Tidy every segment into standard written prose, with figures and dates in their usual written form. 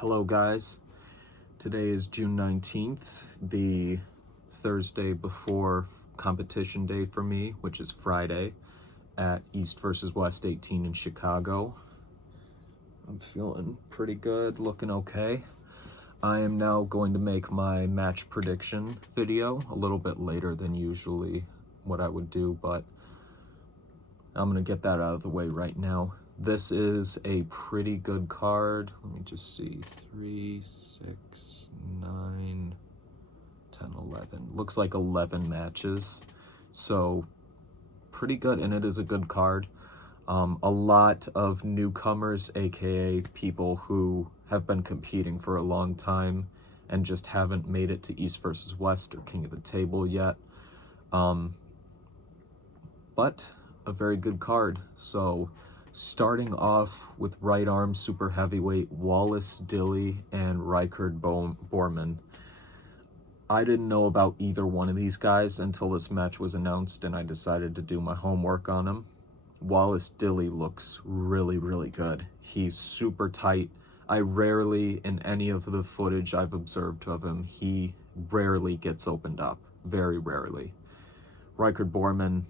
Hello guys, today is June 19th, the Thursday before competition day for me, which is Friday at East vs. West 18 in Chicago. I'm feeling pretty good, looking okay. I am now going to make my match prediction video a little bit later than usually what I would do, but I'm going to get that out of the way right now. This is a pretty good card. Let me just see. 3, 6, 9, 10, 11. Looks like 11 matches. So pretty good, and it is a good card. A lot of newcomers, aka people who have been competing for a long time and just haven't made it to East vs. West or King of the Table yet. But a very good card. So starting off with right arm super heavyweight Wallace Dilly and Reichard Borman. I didn't know about either one of these guys until this match was announced, and I decided to do my homework on him. Wallace Dilly looks really, really good. He's super tight. I rarely, in any of the footage I've observed of him, he rarely gets opened up. Very rarely. Reichard Borman,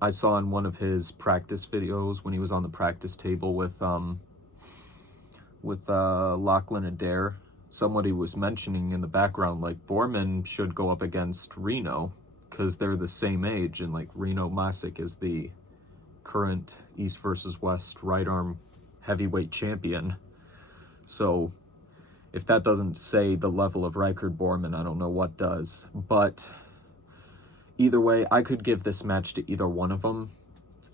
I saw in one of his practice videos when he was on the practice table with Lachlan Adair, somebody was mentioning in the background, like, Borman should go up against Reno because they're the same age, and like Reno Masick is the current East vs. West right arm heavyweight champion. So if that doesn't say the level of Reichard Borman, I don't know what does. But either way, I could give this match to either one of them.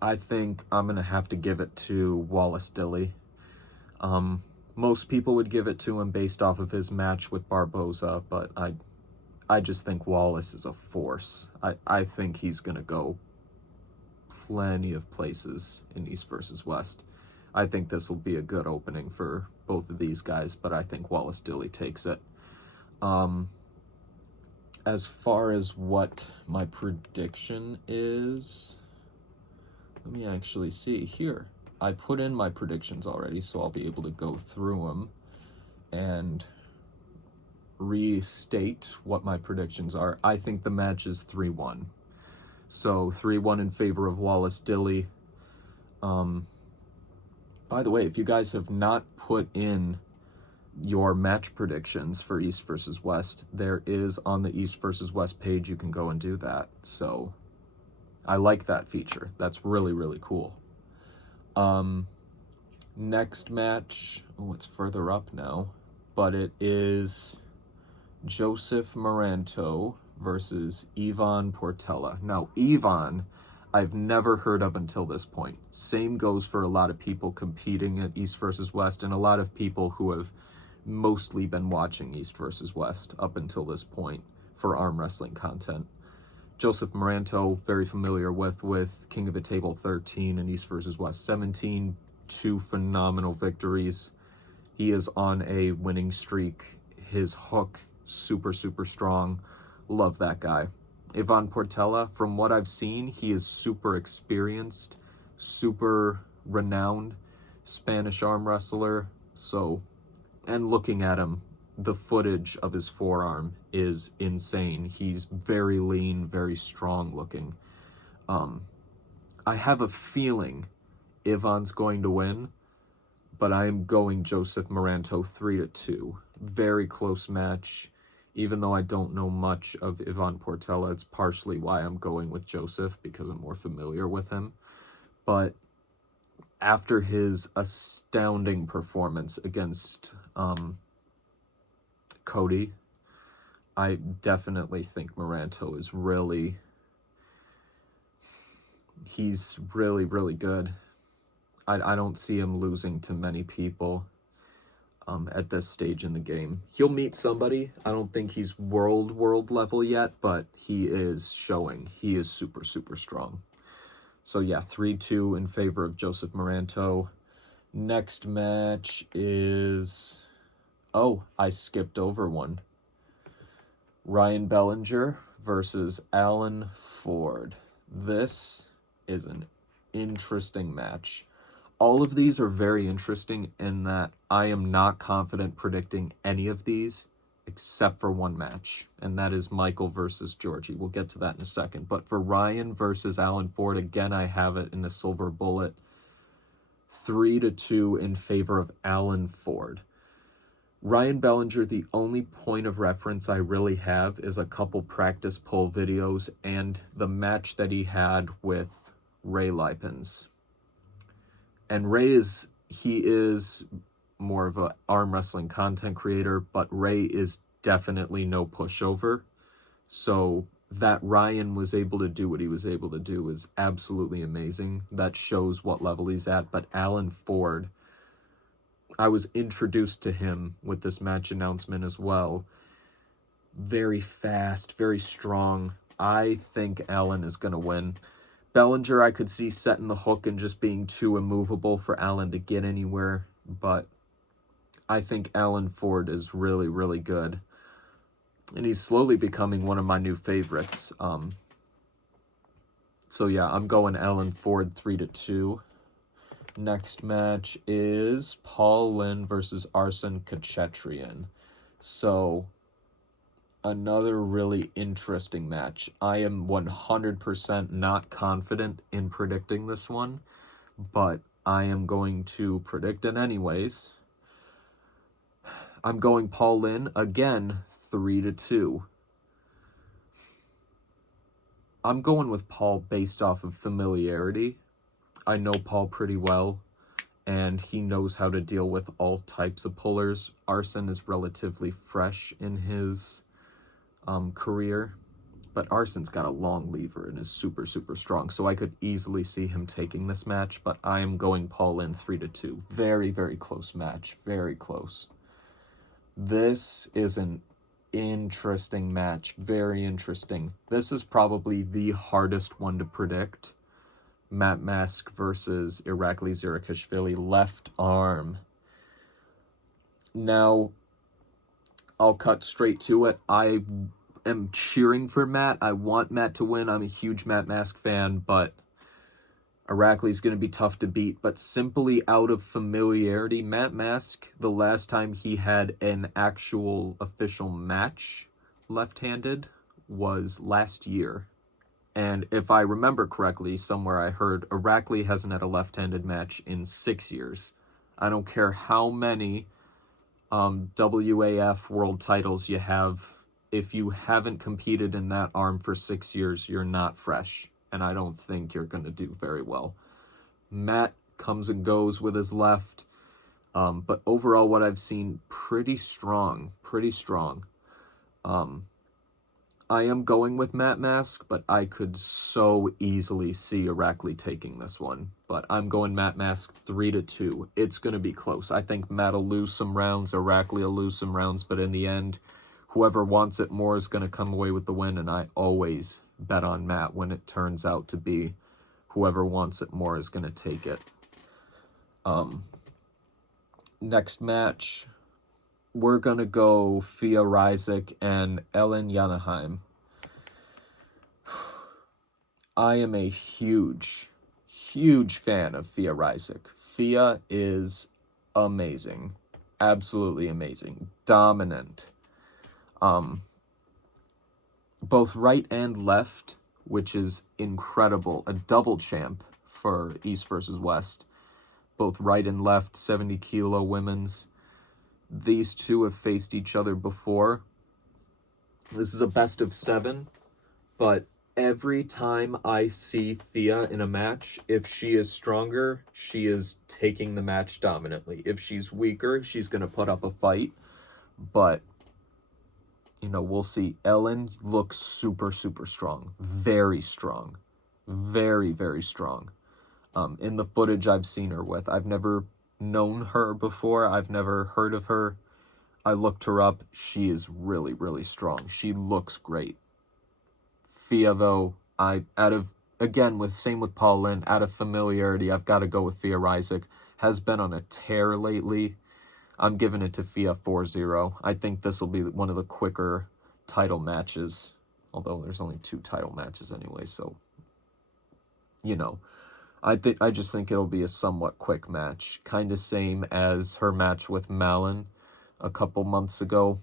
I think I'm going to have to give it to Wallace Dilly. Most people would give it to him based off of his match with Barboza, but I just think Wallace is a force. I think he's going to go plenty of places in East vs. West. I think this will be a good opening for both of these guys, but I think Wallace Dilly takes it. As far as what my prediction is, let me actually see here. I put in my predictions already, so I'll be able to go through them and restate what my predictions are. I think the match is 3-1. So 3-1 in favor of Wallace Dilly. By the way, if you guys have not put in your match predictions for East vs. West, there is on the East vs. West page, you can go and do that. So I like that feature. That's really, really cool. Next match, oh, it's further up now, but it is Joseph Moranto versus Ivan Portela. Now, Ivan, I've never heard of until this point. Same goes for a lot of people competing at East vs. West, and a lot of people who have mostly been watching East vs. West up until this point for arm wrestling content. Joseph Moranto, very familiar with King of the Table 13 and East vs. West 17. 2 phenomenal victories. He is on a winning streak. His hook, super, super strong. Love that guy. Ivan Portela, from what I've seen, he is super experienced, super renowned Spanish arm wrestler. So, and looking at him, the footage of his forearm is insane. He's very lean, very strong looking. I have a feeling Ivan's going to win, but I am going Joseph Moranto 3-2. Very close match. Even though I don't know much of Ivan Portela, it's partially why I'm going with Joseph, because I'm more familiar with him. But after his astounding performance against Cody, I definitely think Moranto is really, he's really, really good. I don't see him losing to many people at this stage in the game. He'll meet somebody. I don't think he's world level yet, but he is showing. He is super, super strong. So yeah, 3-2 in favor of Joseph Moranto. Next match is... oh, I skipped over one. Ryan Bellinger versus Alan Ford. This is an interesting match. all of these are very interesting in that I am not confident predicting any of these except for one match, and that is Michael versus Georgie. We'll get to that in a second. But for Ryan versus Alan Ford, again, I have it in a silver bullet. 3-2 in favor of Alan Ford. Ryan Bellinger, the only point of reference I really have is a couple practice poll videos and the match that he had with Ray Lipens. And Ray he is more of an arm wrestling content creator, but Ray is definitely no pushover. So that Ryan was able to do what he was able to do is absolutely amazing. That shows what level he's at. But Alan Ford, I was introduced to him with this match announcement as well. Very fast, very strong. I think Alan is going to win. Bellinger, I could see setting the hook and just being too immovable for Alan to get anywhere. But I think Alan Ford is really, really good. And he's slowly becoming one of my new favorites. So yeah, I'm going Alan Ford 3-2. Next match is Paul Lynn versus Arsen Kachetrian. So, another really interesting match. I am 100% not confident in predicting this one, but I am going to predict it anyways. I'm going Paul Lynn, again, 3-2. I'm going with Paul based off of familiarity. I know Paul pretty well, and he knows how to deal with all types of pullers. Arsen is relatively fresh in his career, but Arsen's got a long lever and is super, super strong, so I could easily see him taking this match, but I am going Paul Lynn 3-2. Very, very close match. Very close. This is an interesting match. Very interesting. This is probably the hardest one to predict. Matt Mask versus Irakli Zirakashvili, left arm. Now, I'll cut straight to it. I am cheering for Matt. I want Matt to win. I'm a huge Matt Mask fan, but Irakli's going to be tough to beat. But simply out of familiarity, Matt Mask, the last time he had an actual official match left-handed was last year. And if I remember correctly, somewhere I heard Irakli hasn't had a left-handed match in 6 years. I don't care how many WAF world titles you have. If you haven't competed in that arm for 6 years, you're not fresh. And I don't think you're going to do very well. Matt comes and goes with his left. But overall, what I've seen, pretty strong. Pretty strong. I am going with Matt Mask, but I could so easily see Irakli taking this one. But I'm going Matt Mask 3-2. It's going to be close. I think Matt will lose some rounds, Irakli will lose some rounds, but in the end, whoever wants it more is going to come away with the win, and I always bet on Matt when it turns out to be whoever wants it more is going to take it. Next match, we're going to go Fia Ryzik and Ellen Janaheim. I am a huge, huge fan of Fia Ryzik. Fia is amazing. Absolutely amazing. Dominant. Both right and left, which is incredible. A double champ for East versus West. Both right and left, 70 kilo women's. These two have faced each other before. This is a best of 7, but every time I see Fia in a match, if she is stronger, she is taking the match dominantly. If she's weaker, she's going to put up a fight. But, you know, we'll see. Ellen looks super, super strong. Very strong. Very, very strong. In the footage I've seen her with, I've never known her before. I've never heard of her. I looked her up. She is really, really strong. She looks great. Fia, though, same with Paul Lynn, out of familiarity, I've got to go with Fia Ryzik. Has been on a tear lately. I'm giving it to Fia 4-0. I think this will be one of the quicker title matches, although there's only 2 title matches anyway, so, you know. I just think it'll be a somewhat quick match, kind of same as her match with Malin a couple months ago,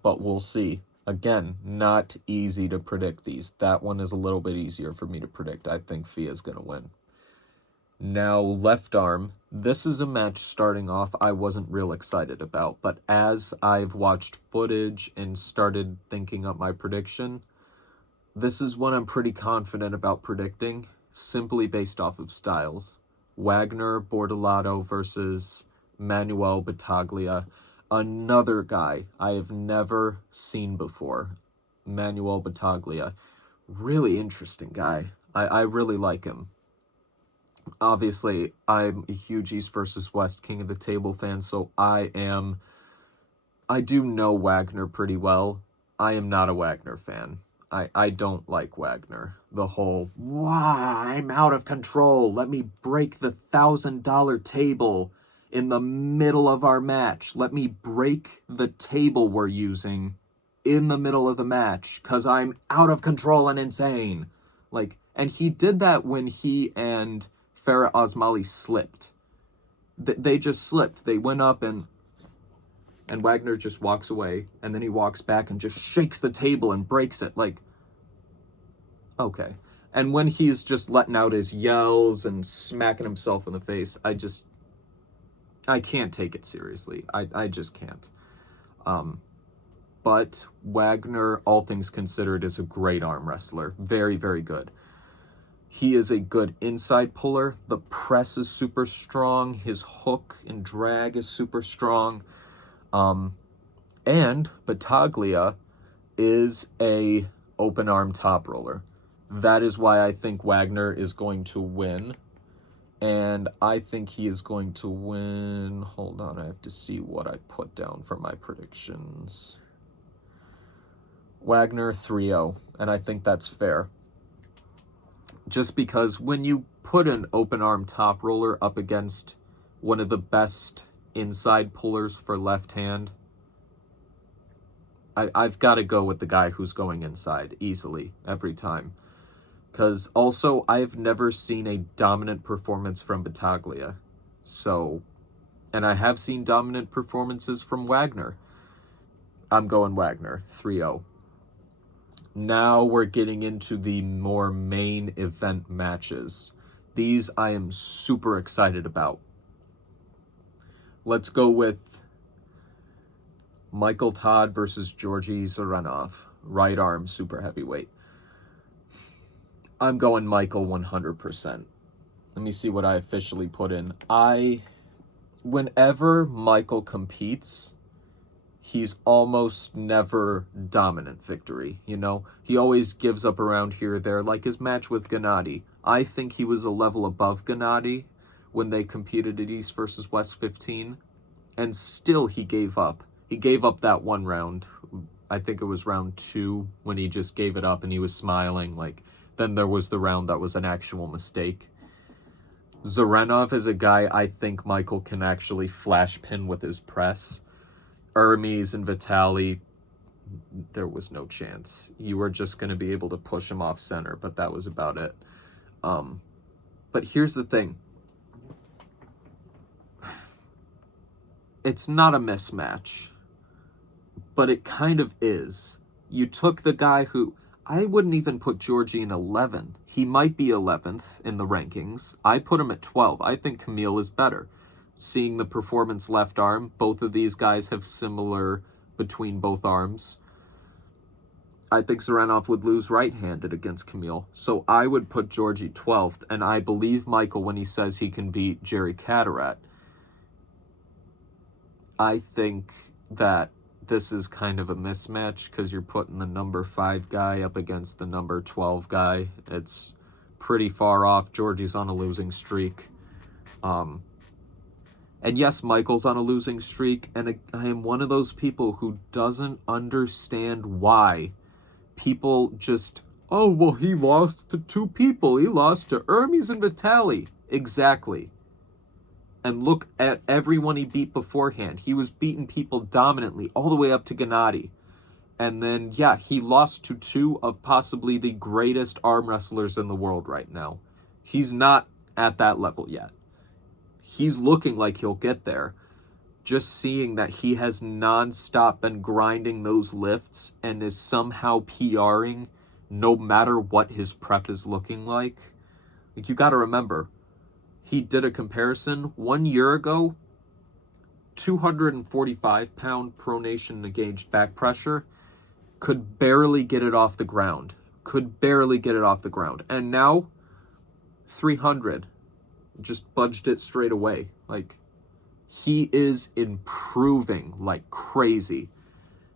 but we'll see. Again, not easy to predict these. That one is a little bit easier for me to predict. I think Fia's going to win. Now, left arm. This is a match starting off I wasn't real excited about, but as I've watched footage and started thinking up my prediction, this is one I'm pretty confident about predicting, simply based off of styles. Wagner Bortolato versus Manuel Battaglia. Another guy I have never seen before. Manuel Battaglia. Really interesting guy. I really like him. Obviously, I'm a huge East versus West King of the Table fan, so I do know Wagner pretty well. I am not a Wagner fan. I don't like Wagner. The whole, "Why, I'm out of control. Let me break the $1,000 table in the middle of our match. Let me break the table we're using in the middle of the match because I'm out of control and insane." Like, and he did that when he and Farah Osmali slipped. They just slipped. They went up and Wagner just walks away, and then he walks back and just shakes the table and breaks it. Like, okay. And when he's just letting out his yells and smacking himself in the face, I can't take it seriously. I just can't. But Wagner, all things considered, is a great arm wrestler. Very, very good. He is a good inside puller. The press is super strong. His hook and drag is super strong. And Battaglia is a open arm top roller. That is why I think Wagner is going to win. And I think he is going to win. Hold on, I have to see what I put down for my predictions. Wagner 3-0, and I think that's fair. Just because when you put an open arm top roller up against one of the best inside pullers for left hand, I've got to go with the guy who's going inside easily every time. Because also, I've never seen a dominant performance from Battaglia. So, and I have seen dominant performances from Wagner. I'm going Wagner, 3-0. Now we're getting into the more main event matches. These I am super excited about. Let's go with Michael Todd versus Georgy Zarenov, right arm super heavyweight. I'm going Michael 100%. Let me see what I officially put in. Whenever Michael competes, he's almost never dominant victory, you know? He always gives up around here or there, like his match with Gennady. I think he was a level above Gennady when they competed at East versus West 15, and still he gave up. He gave up that one round. I think it was round 2 when he just gave it up and he was smiling. Like, then there was the round that was an actual mistake. Zarenov is a guy I think Michael can actually flash pin with his press. Hermes and Vitali, there was no chance. You were just going to be able to push him off center, but that was about it. But here's the thing. It's not a mismatch, but it kind of is. You took the guy who... I wouldn't even put Georgie in 11. He might be 11th in the rankings. I put him at 12. I think Camille is better. Seeing the performance left arm, both of these guys have similar between both arms. I think Zarenov would lose right-handed against Camille. So I would put Georgie 12th, and I believe Michael when he says he can beat Jerry Catarat. I think that this is kind of a mismatch because you're putting the number 5 guy up against the number 12 guy. It's pretty far off. Georgie's on a losing streak. And yes, Michael's on a losing streak, and I am one of those people who doesn't understand why people just, oh, well, he lost to 2 people. He lost to Hermes and Vitali. Exactly. And look at everyone he beat beforehand. He was beating people dominantly all the way up to Gennady. And then, yeah, he lost to 2 of possibly the greatest arm wrestlers in the world right now. He's not at that level yet. He's looking like he'll get there. Just seeing that he has nonstop been grinding those lifts and is somehow PRing no matter what his prep is looking like. Like, you got to remember, he did a comparison 1 year ago, 245-pound pronation engaged back pressure, could barely get it off the ground. And now, 300, just budged it straight away. Like, he is improving like crazy.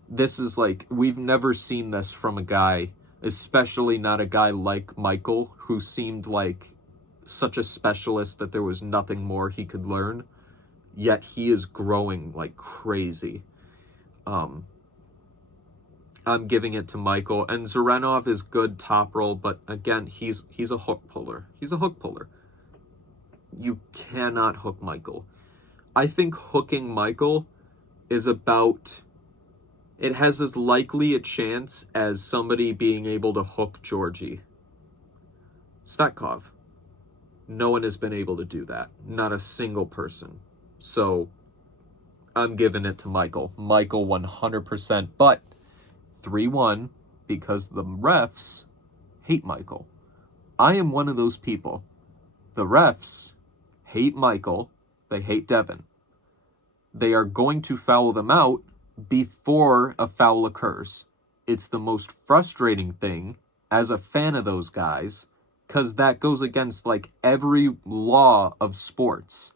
This is like, we've never seen this from a guy, especially not a guy like Michael, who seemed like such a specialist that there was nothing more he could learn. Yet he is growing like crazy. I'm giving it to Michael. And Zarenov is good top roll, but again, he's a hook puller. You cannot hook Michael. I think hooking Michael is about, it has as likely a chance as somebody being able to hook Georgie. Svetkov. No one has been able to do that. Not a single person. So I'm giving it to Michael. Michael 100%, but 3-1 because the refs hate Michael. I am one of those people. The refs hate Michael. They hate Devin. They are going to foul them out before a foul occurs. It's the most frustrating thing as a fan of those guys, because that goes against like every law of sports.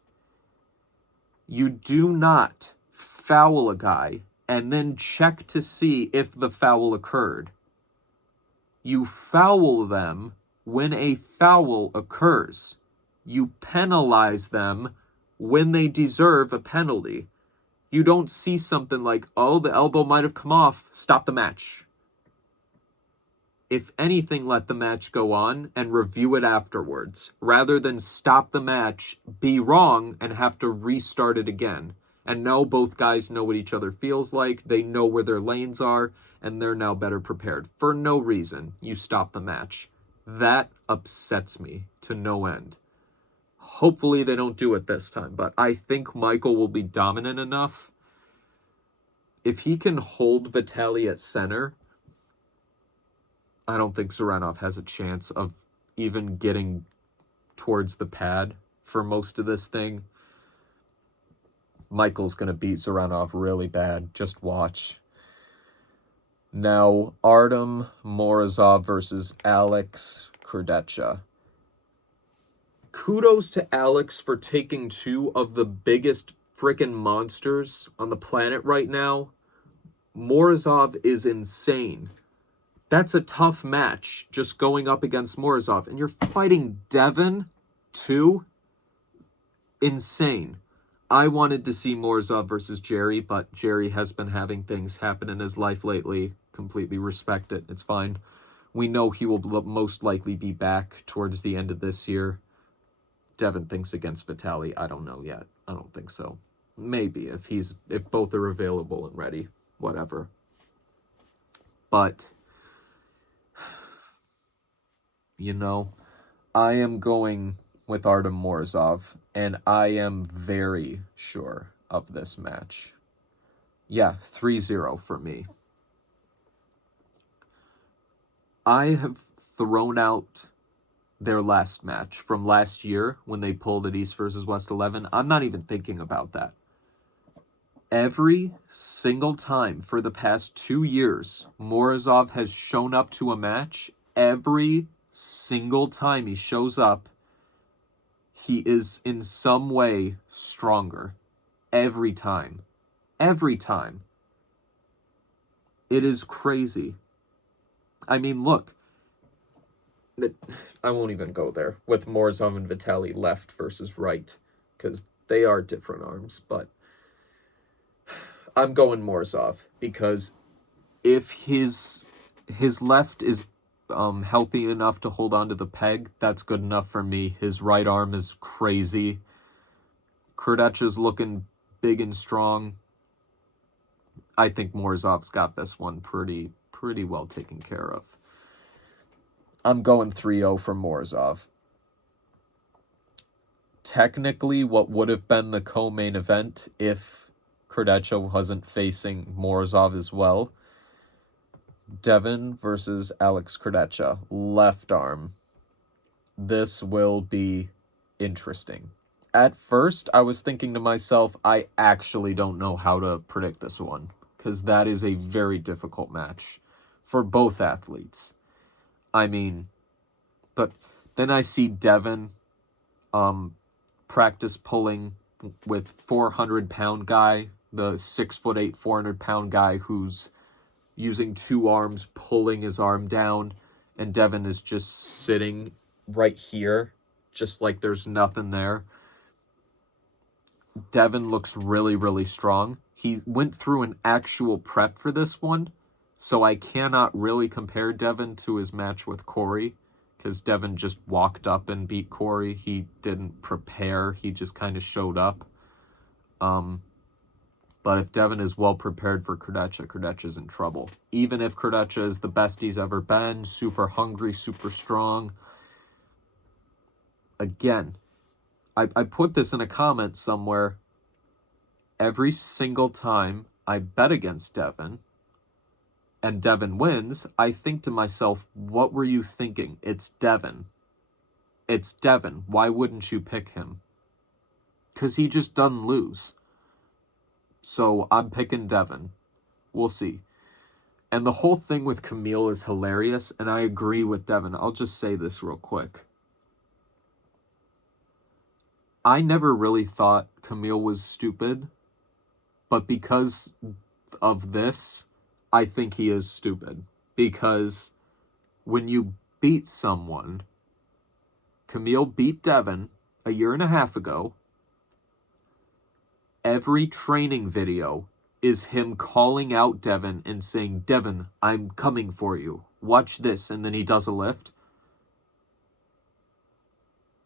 You do not foul a guy and then check to see if the foul occurred. You foul them when a foul occurs. You penalize them when they deserve a penalty. You don't see something like, oh, the elbow might have come off, stop the match. If anything, let the match go on and review it afterwards, rather than stop the match, be wrong, and have to restart it again. And now both guys know what each other feels like, they know where their lanes are, and they're now better prepared. For no reason, you stop the match. That upsets me to no end. Hopefully they don't do it this time, but I think Michael will be dominant enough. If he can hold Vitaly at center, I don't think Zarenov has a chance of even getting towards the pad for most of this thing. Michael's going to beat Zarenov really bad. Just watch. Now, Artem Morozov versus Alex Kurdecha. Kudos to Alex for taking two of the biggest freaking monsters on the planet right now. Morozov is insane. That's a tough match, just going up against Morozov. And you're fighting Devin, too? Insane. I wanted to see Morozov versus Jerry, but Jerry has been having things happen in his life lately. Completely respect it. It's fine. We know he will most likely be back towards the end of this year. Devin thinks against Vitaly. I don't know yet. I don't think so. Maybe if both are available and ready. Whatever. But you know, I am going with Artem Morozov, and I am very sure of this match. Yeah, 3-0 for me. I have thrown out their last match from last year when they pulled at East versus West 11. I'm not even thinking about that. Every single time for the past 2 years, Morozov has shown up to a match. Every single time he shows up, he is in some way stronger. Every time. Every time. It is crazy. I mean, look. I won't even go there with Morozov and Vitaly left versus right, because they are different arms, but I'm going Morozov, because if his left is healthy enough to hold on to the peg, that's good enough for me. His right arm is crazy. Kurdecha's looking big and strong. I think Morozov's got this one pretty well taken care of. I'm going 3-0 for Morozov. technically what would have been the co-main event if Krdacha wasn't facing Morozov as well. Devin versus Alex Krdacha, left arm. This will be interesting. At first, I was thinking to myself, I actually don't know how to predict this one, because that is a very difficult match for both athletes. I mean, but then I see Devin practice pulling with 400-pound guy, the 6'8", 400-pound guy who's using two arms, pulling his arm down, and Devin is just sitting right here, just like there's nothing there. Devin looks really, really strong. He went through an actual prep for this one, so I cannot really compare Devin to his match with Corey, because Devin just walked up and beat Corey. He didn't prepare. He just kind of showed up. But if Devin is well prepared for Krdacha, Krdacha's in trouble. Even if Krdacha is the best he's ever been, super hungry, super strong. Again, I put this in a comment somewhere. Every single time I bet against Devin, and Devin wins, I think to myself, what were you thinking? It's Devin. It's Devin. Why wouldn't you pick him? Because he just doesn't lose. So I'm picking Devin. We'll see. And the whole thing with Kamil is hilarious, and I agree with Devin. I'll just say this real quick. I never really thought Kamil was stupid, but because of this, I think he is stupid. Because when you beat someone, Kamil beat Devin a year and a half ago. Every training video is him calling out Devin and saying, Devin, I'm coming for you. Watch this. And then he does a lift.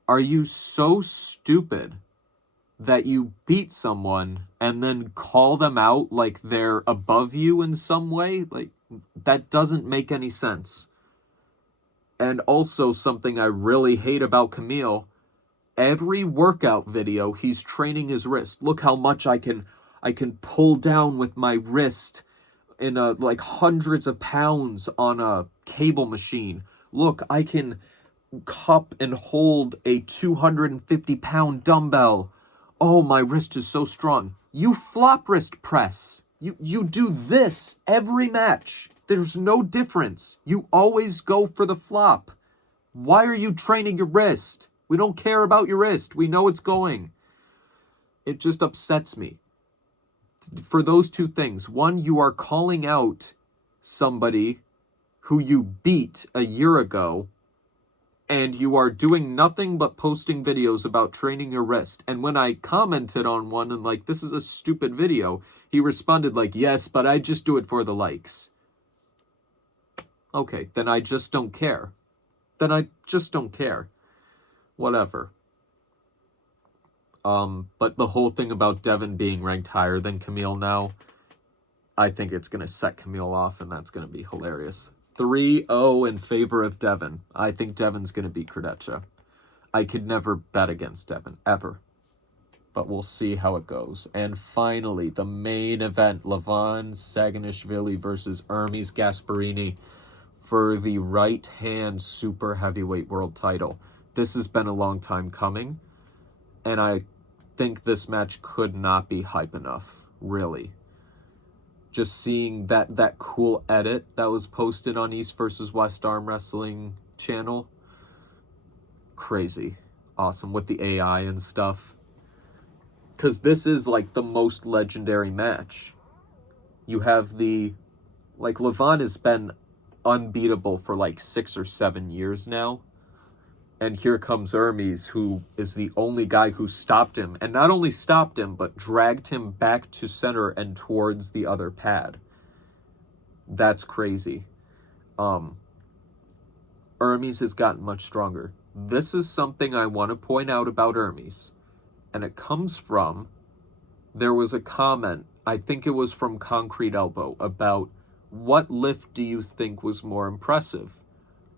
Are you so stupid that you beat someone and then call them out like they're above you in some way? Like, that doesn't make any sense. And also something I really hate about Kamil, every workout video, he's training his wrist. Look how much I can pull down with my wrist in like hundreds of pounds on a cable machine. Look, I can cup and hold a 250-pound dumbbell. Oh, my wrist is so strong. You flop wrist press. You do this every match. There's no difference. You always go for the flop. Why are you training your wrist? We don't care about your wrist. We know it's going. It just upsets me. For those two things. One, you are calling out somebody who you beat a year ago, and you are doing nothing but posting videos about training your wrist. And when I commented on one and like, this is a stupid video, he responded like, yes, but I just do it for the likes. Okay, then I just don't care. Whatever. But the whole thing about Devin being ranked higher than Kamil now, I think it's going to set Kamil off, and that's going to be hilarious. 3-0 in favor of Devin. I think Devin's going to beat Krdacha. I could never bet against Devin, ever. But we'll see how it goes. And finally, the main event, Levan Saginishvili versus Hermes Gasparini for the right-hand super heavyweight world title. This has been a long time coming, and I think this match could not be hype enough, really. Just seeing that cool edit that was posted on East vs. West Arm Wrestling channel. Crazy. Awesome with the AI and stuff. Because this is like the most legendary match. You have the... Like, Levan has been unbeatable for like 6 or 7 years now. And here comes Hermes, who is the only guy who stopped him. And not only stopped him, but dragged him back to center and towards the other pad. That's crazy. Hermes has gotten much stronger. This is something I want to point out about Hermes. And it comes from, there was a comment, I think it was from Concrete Elbow, about what lift do you think was more impressive?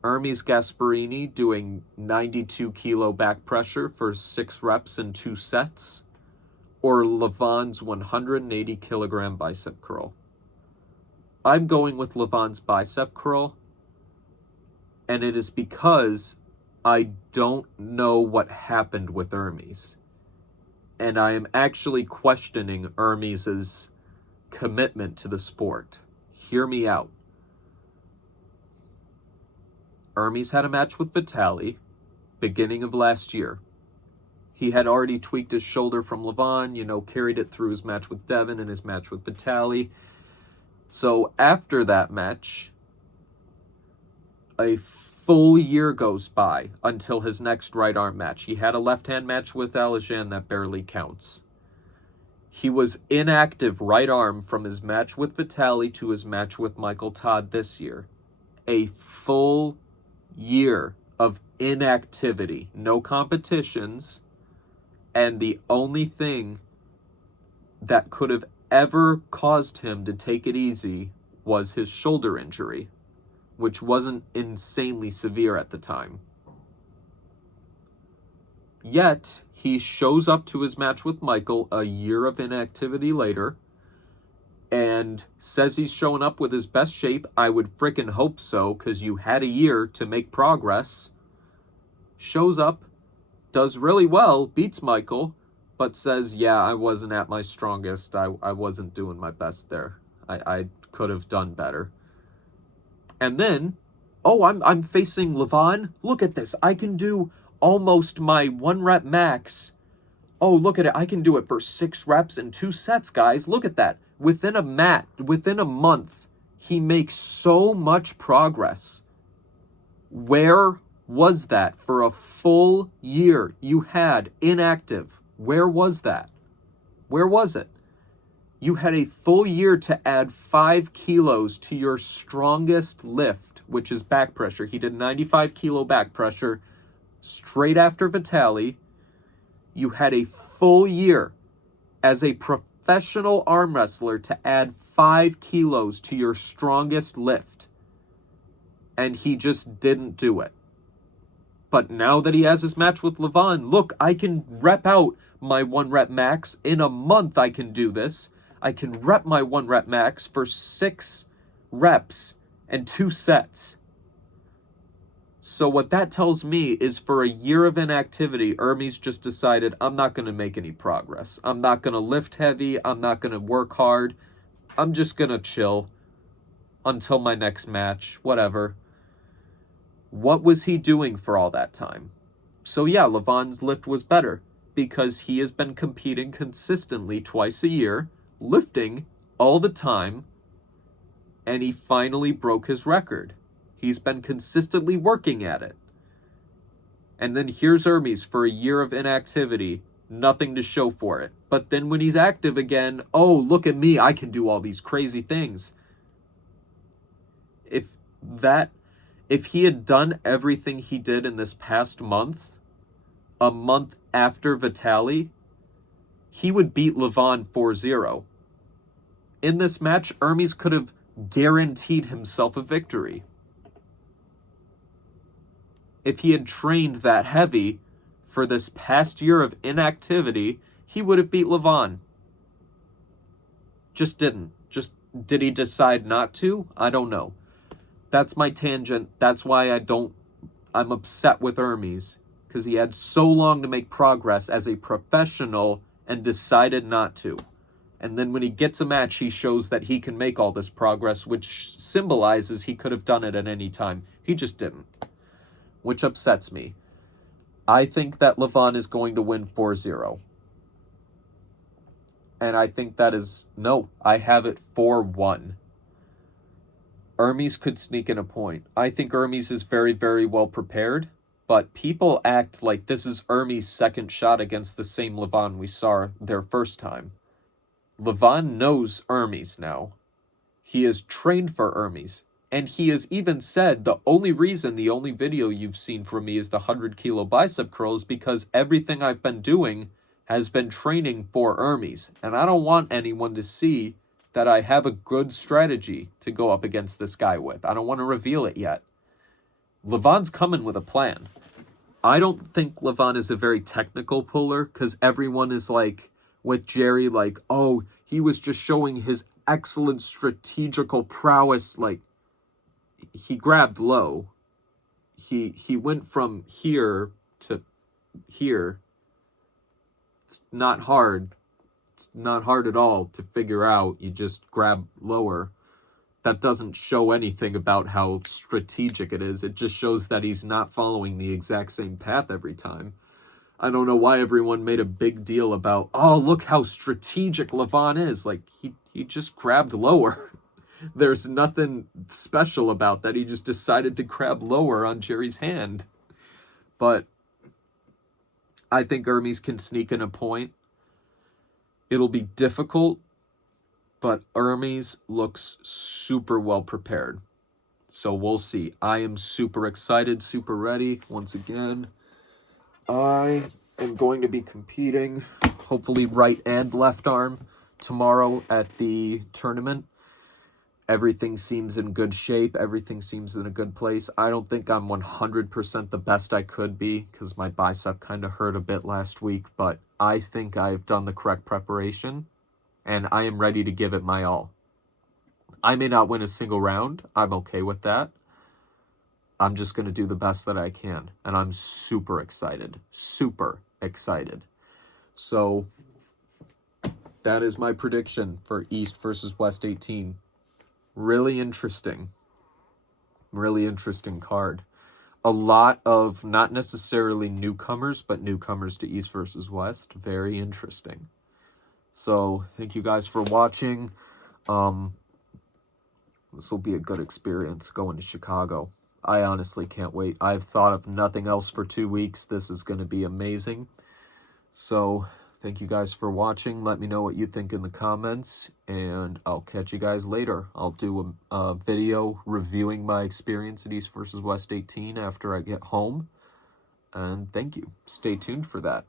Hermes Gasparini doing 92 kilo back pressure for 6 reps in 2 sets, or Levon's 180 kilogram bicep curl. I'm going with Levon's bicep curl, and it is because I don't know what happened with Hermes. And I am actually questioning Hermes's commitment to the sport. Hear me out. Hermes had a match with Vitali beginning of last year. He had already tweaked his shoulder from Levon, carried it through his match with Devin and his match with Vitali. So after that match, a full year goes by until his next right arm match. He had a left-hand match with Aljan that barely counts. He was inactive right arm from his match with Vitali to his match with Michael Todd this year. A full year of inactivity, no competitions, and the only thing that could have ever caused him to take it easy was his shoulder injury, which wasn't insanely severe at the time. Yet, he shows up to his match with Michael a year of inactivity later and says he's showing up with his best shape. I would frickin' hope so, because you had a year to make progress. Shows up, does really well, beats Michael, but says, yeah, I wasn't at my strongest. I wasn't doing my best there. I could have done better. And then, I'm facing Levon. Look at this. I can do almost my 1 rep max. Oh, look at it. I can do it for 6 reps and 2 sets, guys. Look at that. Within a month, he makes so much progress. Where was that for a full year you had inactive? Where was that? Where was it? You had a full year to add 5 kilos to your strongest lift, which is back pressure. He did 95 kilo back pressure straight after Vitali. You had a full year as a professional arm wrestler to add 5 kilos to your strongest lift. And he just didn't do it. But now that he has his match with Levon, look, I can rep out my 1 rep max. In a month, I can do this. I can rep my 1 rep max for 6 reps and 2 sets. So what that tells me is for a year of inactivity, Hermes just decided, I'm not going to make any progress. I'm not going to lift heavy. I'm not going to work hard. I'm just going to chill until my next match, whatever. What was he doing for all that time? So yeah, Levon's lift was better because he has been competing consistently twice a year, lifting all the time, and he finally broke his record. He's been consistently working at it. And then here's Hermes for a year of inactivity, nothing to show for it. But then when he's active again, oh, look at me, I can do all these crazy things. If he had done everything he did in this past month, a month after Vitali, he would beat Levon 4-0. In this match, Hermes could have guaranteed himself a victory. If he had trained that heavy for this past year of inactivity, he would have beat Levon. Just didn't. Did he decide not to? I don't know. That's my tangent. That's why I'm upset with Hermes, because he had so long to make progress as a professional and decided not to. And then when he gets a match, he shows that he can make all this progress, which symbolizes he could have done it at any time. He just didn't, which upsets me. I think that Levon is going to win 4-0. And I think that is, no, I have it 4-1. Hermes could sneak in a point. I think Hermes is very, very well prepared, but people act like this is Hermes' second shot against the same Levon we saw their first time. Levon knows Hermes now. He is trained for Hermes. And he has even said the only video you've seen from me is the 100 kilo bicep curls because everything I've been doing has been training for Hermes. And I don't want anyone to see that I have a good strategy to go up against this guy with. I don't want to reveal it yet. Levon's coming with a plan. I don't think Levon is a very technical puller because everyone is like, with Jerry, like, oh, he was just showing his excellent strategical prowess. Like, he grabbed low. He went from here to here. It's not hard. It's not hard at all to figure out. You just grab lower. That doesn't show anything about how strategic it is. It just shows that he's not following the exact same path every time. I don't know why everyone made a big deal about, oh, look how strategic Levon is. Like, he just grabbed lower. There's nothing special about that. He just decided to grab lower on Jerry's hand. But I think Hermes can sneak in a point. It'll be difficult, but Hermes looks super well prepared. So we'll see. I am super excited, super ready. Once again, I am going to be competing, hopefully right and left arm, tomorrow at the tournament. Everything seems in good shape. Everything seems in a good place. I don't think I'm 100% the best I could be because my bicep kind of hurt a bit last week, but I think I've done the correct preparation and I am ready to give it my all. I may not win a single round. I'm okay with that. I'm just going to do the best that I can. And I'm super excited. Super excited. So that is my prediction for East versus West 18. Really interesting. Really interesting card. A lot of not necessarily newcomers, but newcomers to East versus West. Very interesting. So thank you guys for watching. This will be a good experience going to Chicago. I honestly can't wait. I've thought of nothing else for 2 weeks. This is going to be amazing. So thank you guys for watching. Let me know what you think in the comments, and I'll catch you guys later. I'll do a video reviewing my experience at East versus West 18 after I get home. And thank you. Stay tuned for that.